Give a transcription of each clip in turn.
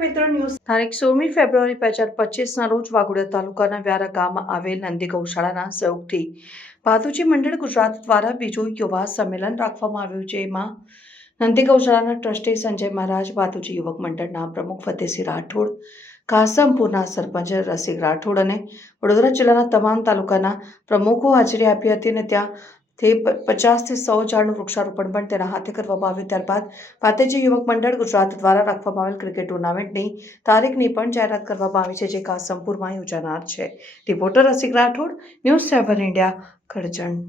તારીખ સોળમી ફેબ્રુઆરી બે હજાર પચીસના રોજ વાઘોડિયા તાલુકાના વ્યારા ગામમાં આવેલ નંદી ગૌશાળાના સહયોગથી ભાદુજી મંડળ ગુજરાત દ્વારા બીજું યુવા સંમેલન રાખવામાં આવ્યું જેમાં નંદી ગૌશાળાના ટ્રસ્ટી સંજય મહારાજ, ભાતુજી યુવક મંડળના પ્રમુખ ફતેસિંહ રાઠોડ કાસમપુરના સરપંચ રસિક રાઠોડ અને વડોદરા જિલ્લાના તમામ તાલુકાના પ્રમુખો હાજરી આપી હતી અને ત્યાં તે પચાસથી સો ઝાડનું વૃક્ષારોપણ પણ તેના હાથે કરવામાં આવ્યું. ત્યારબાદ ભાતેજી યુવક મંડળ ગુજરાત દ્વારા રાખવામાં આવેલ ક્રિકેટ ટુર્નામેન્ટની તારીખની પણ જાહેરાત કરવામાં આવી છે, જે કાસમપુરમાં યોજાનાર છે. Reporter Rasik Rathod, news seven India, Karjan.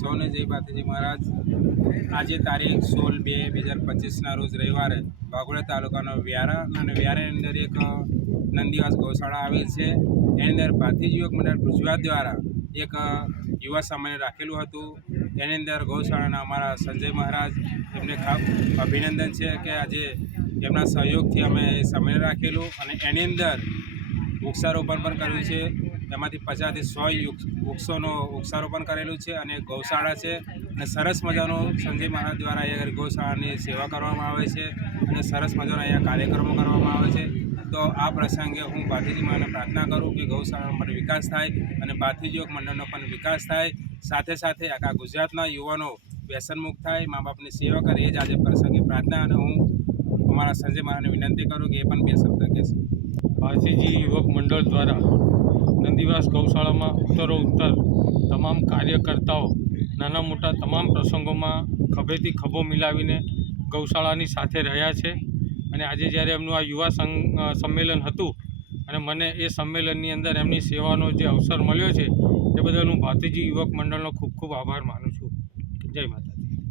સૌને જય માતાજી મહારાજ. આજે તારીખ સોળ બે બે હજાર પચીસના રોજ રવિવારે વાઘોડા તાલુકાનો વ્યારા અને વ્યારાની અંદર એક નંદીવાસ ગૌશાળા આવેલ છે. એની અંદર ભારતીય યુવક મંડળ ગુજરાત દ્વારા એક યુવા સામાન્ય રાખેલું હતું. એની અંદર ગૌશાળાના અમારા સંજય મહારાજ એમને ખાસ અભિનંદન છે કે આજે એમના સહયોગથી અમે સામાન્ય રાખેલું અને એની અંદર વૃક્ષારોપણ પણ કર્યું છે. એમાંથી પચાસથી સો વૃક્ષોનું વૃક્ષારોપણ કરેલું છે અને ગૌશાળા છે અને સરસ મજાનું સંજય મહારાજ દ્વારા અહીંયા ગૌશાળાની સેવા કરવામાં આવે છે અને સરસ મજાના અહીંયા કાર્યક્રમો કરવામાં આવે છે. તો આ પ્રસંગે હું ભારતીજી માને પ્રાર્થના કરું કે ગૌશાળાનો પણ વિકાસ થાય અને ભારતીય યોગ મંડળનો પણ વિકાસ થાય. સાથે સાથે આખા ગુજરાતના યુવાનો વ્યસનમુક્ત થાય મા બાપની સેવા કરે, એ જ આજે પ્રસંગે પ્રાર્થના અને હું અમારા સંજય મહારાજને વિનંતી કરું કે એ પણ બે શબ્દ કહેશે. ભારતીજી યુવક મંડળ દ્વારા નંદીવાસ ગૌશાળામાં ઉત્તરો ઉત્તર તમામ કાર્યકર્તાઓ, નાના મોટા તમામ પ્રસંગોમાં ખભેથી ખભો મિલાવીને ગૌશાળાની સાથે રહ્યા છે. અને આજે જ્યારે એમનું આ યુવા સંમેલન હતું અને મને એ સંમેલનની અંદર એમની સેવાનો જે અવસર મળ્યો છે, એ બદલ હું ભાતીજી યુવક મંડળનો ખૂબ ખૂબ આભાર માનું છું. જય માતા